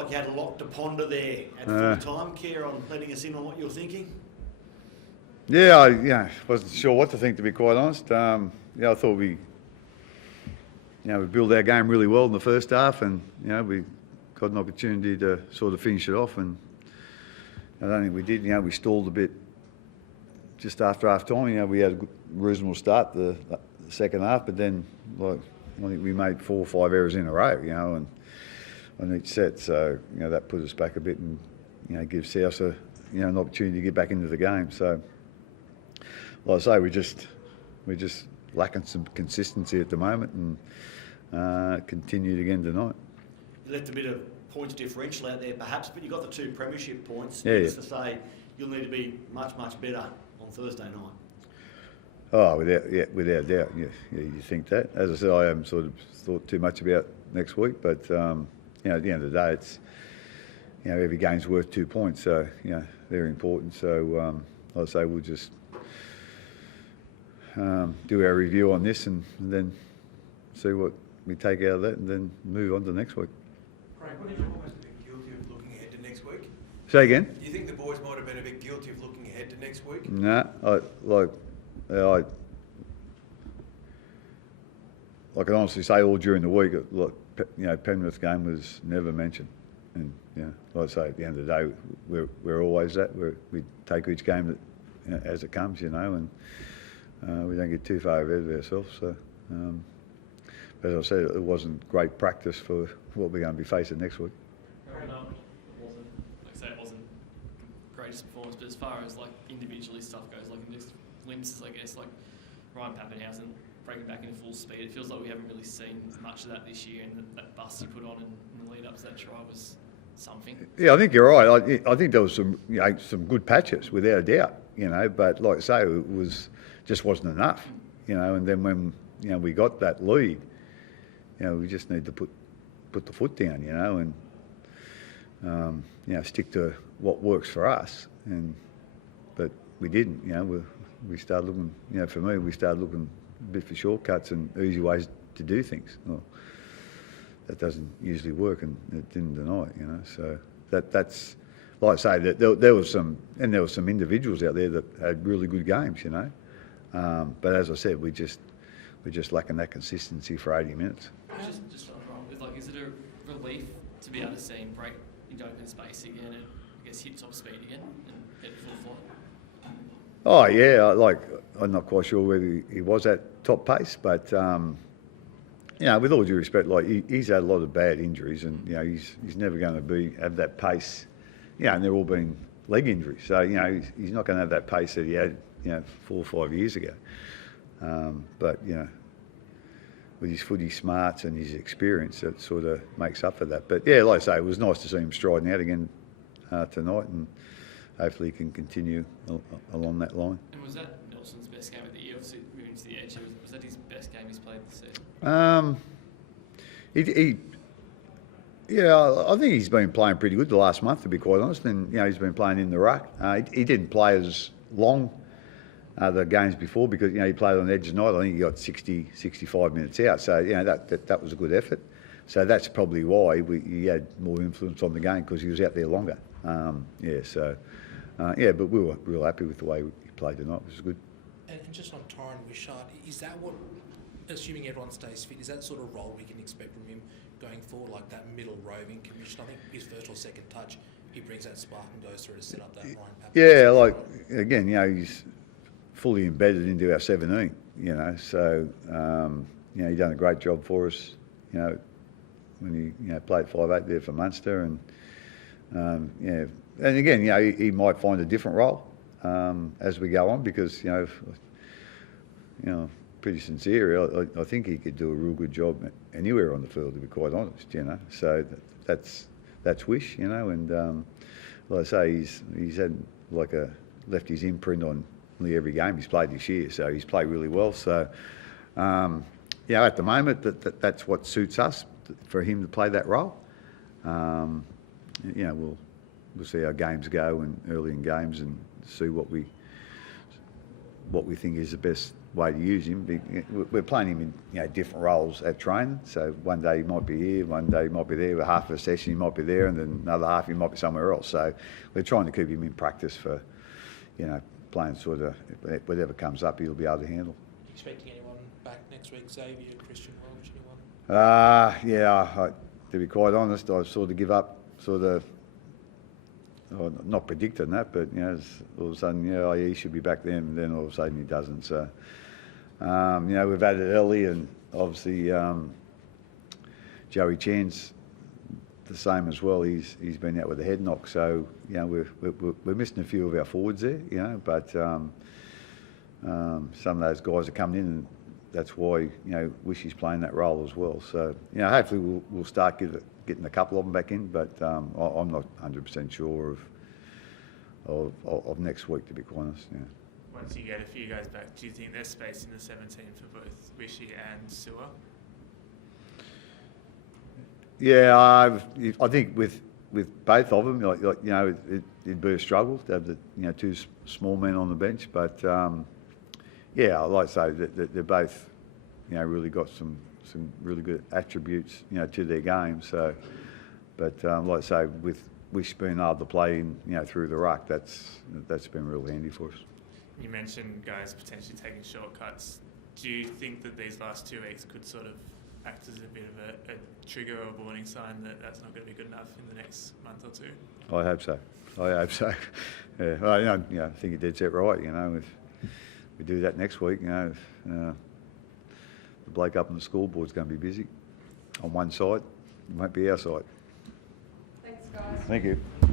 like you had a lot to ponder there at full time. Care on letting us in on what you're thinking? Yeah, I wasn't sure what to think, to be quite honest. I thought we built our game really well in the first half, and we got an opportunity to sort of finish it off, and I don't think we did. We stalled a bit just after half time. We had a reasonable start the second half, but then I think we made 4 or 5 errors in a row, and on each set. So that put us back a bit, and gives South an opportunity to get back into the game. So, like I say, we're just lacking some consistency at the moment, and continued again tonight. You left a bit of points differential out there, perhaps, but you got the 2 premiership points. Yeah. Needless to say, you'll need to be much, much better on Thursday night. Oh, without doubt. Yeah, you think that. As I said, I haven't sort of thought too much about next week, but at the end of the day, it's every game's worth 2 points, so very important. So like I say, we'll just do our review on this, and then see what we take out of that, and then move on to next week. Craig, what did you almost a bit guilty of looking ahead to next week? Say again? Do you think the boys might have been a bit guilty of looking ahead to next week? Nah, I can honestly say all during the week, Penrith game was never mentioned, and like I say, at the end of the day, we're always that. We take each game as it comes, and we don't get too far ahead of ourselves. So, as I said, it wasn't great practice for what we're going to be facing next week. It wasn't greatest performance, but as far as individually stuff goes, in just glimpses, I guess, Ryan Pappenhausen breaking back into full speed. It feels like we haven't really seen much of that this year, and that bust he put on in the lead up to that try was something. Yeah, I think you're right. I think there was some good patches, without a doubt. But like I say, it just wasn't enough. And then when we got that lead, we just need to put the foot down, and stick to what works for us. But we didn't. We started looking. For me, we started looking a bit for shortcuts and easy ways to do things. Well, that doesn't usually work, and it didn't tonight. So that's like I say, that there was some individuals out there that had really good games. But as I said, we're just lacking that consistency for 80 minutes. Just wrong. Is it a relief to be able to see him break into open space again and hit top speed again and get full flight? Oh yeah, I'm not quite sure whether he was at top pace, but with all due respect, he's had a lot of bad injuries, and he's never going to have that pace. And they're all been leg injuries, so he's not going to have that pace that he had 4 or 5 years ago. But with his footy smarts and his experience, that sort of makes up for that. But yeah, like I say, it was nice to see him striding out again tonight, and hopefully he can continue along that line. And was that Nelson's best game of the year? Obviously, moving to the edge, was that his best game he's played this season? I think he's been playing pretty good the last month, to be quite honest. And he's been playing in the ruck. He didn't play as long the games before, because he played on the edge tonight. I think he got 60, 65 minutes out. So that was a good effort. So that's probably why he had more influence on the game, because he was out there longer. But we were real happy with the way he played tonight. It was good. And just on Tyron Wishart, is that what, assuming everyone stays fit, is that sort of role we can expect from him going forward, like that middle roving commission? I think his first or second touch, he brings that spark and goes through to set up that Ryan Pappen. He's fully embedded into our 17, so he done a great job for us, when he played 5'8" there for Munster, and again, he might find a different role as we go on, because pretty sincere, I think he could do a real good job anywhere on the field, to be quite honest, so that's Wish, and like I say, he's had left his imprint on nearly every game he's played this year, so he's played really well. So at the moment, that's what suits us, for him to play that role. We'll see how games go, and early in games, and see what we what we think is the best way to use him. We're playing him in different roles at training. So one day he might be here, one day he might be there. Half of a session he might be there, and then another half he might be somewhere else. So we're trying to keep him in practice for, playing sort of whatever comes up, he'll be able to handle. Expecting anyone back next week? Xavier, Christian Welch, anyone? To be quite honest, I sort of give up, not predicting that, but all of a sudden, he should be back then, and then all of a sudden he doesn't. So, we've had it early, and obviously Joey Chan's the same as well. He's been out with a head knock, so we're missing a few of our forwards there, but some of those guys are coming in, and that's why Wishy's playing that role as well. So hopefully we'll start getting a couple of them back in, but I'm not 100% sure of next week, to be quite honest. Yeah. Once you get a few guys back, do you think there's space in the 17 for both Wishy and Sewer? Yeah, I think with both of them, it'd be a struggle to have the two small men on the bench, but I'd like to say that they're both really got some really good attributes to their game. So, but like I say, with Wish being able to play in through the ruck, that's been real handy for us. You mentioned guys potentially taking shortcuts. Do you think that these last 2 weeks could sort of act as a bit of a trigger or a warning sign that that's not going to be good enough in the next month or two? I hope so. Yeah, I think you did set right. If we do that next week, the bloke up on the scoreboard's going to be busy on one side. It won't be our side. Thanks, guys. Thank you.